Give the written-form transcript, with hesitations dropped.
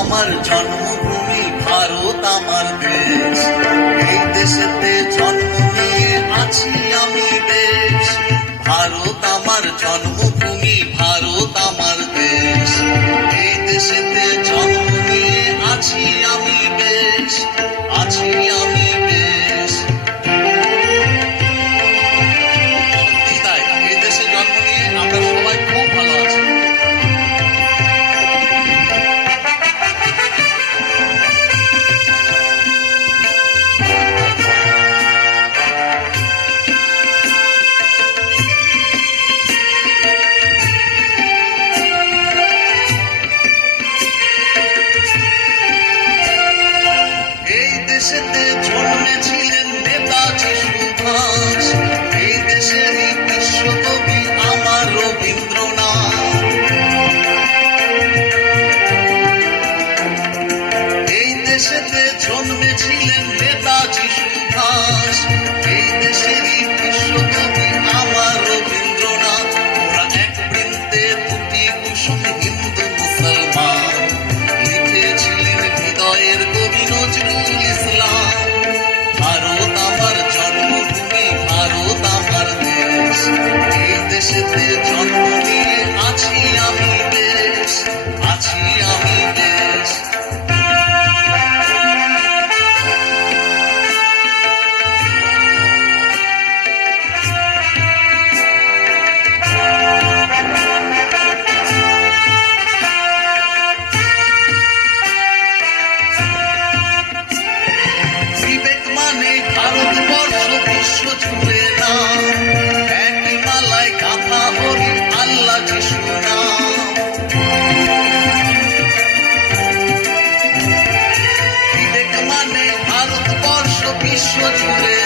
আমার জন্মভূমি, ভারত আমার দেশ। এই দেশেতে জন্ম নিয়ে আছি আমি বেশ। ভারত আমার জন্মভূমি, ভারত আমার দেশ। এই দেশেতে জন্ম নিয়ে আছি আমি বেশ, আছি আমি বেশ। সত্যি তাই, এই দেশে জন্ম নিয়ে আমরা সবাই খুব ভালো আছি। দেশেতে জন্মেছিলেন নেতাজি সুভাষ, এই দেশেরই বিশ্বকবি আমার রবীন্দ্রনাথ। এই দেশেতে জন্মেছিলেন নেতাজি সুভাষ, এই দেশেরই বিশ্বকবি আমার রবীন্দ্রনাথ। ওরা এক বৃন্তে দুটি কুসুম, হিন্দু মুসলমান, লিখেছিলেন হৃদয়ের কবি নজরুল ইসলাম। ভারত আমার জন্মভূমি, ভারত আমার দেশ। এই দেশেতে জন্ম নিয়ে আছি আমি বেশ, আছি আমি বেশ। ভারতবর্ষ বিশ্ব জুড়ে নাম, একই মালায় গাঁথা হরি আল্লাহ যিশু নাম। বিবেক মানে ভারতবর্ষ বিশ্ব জুড়ে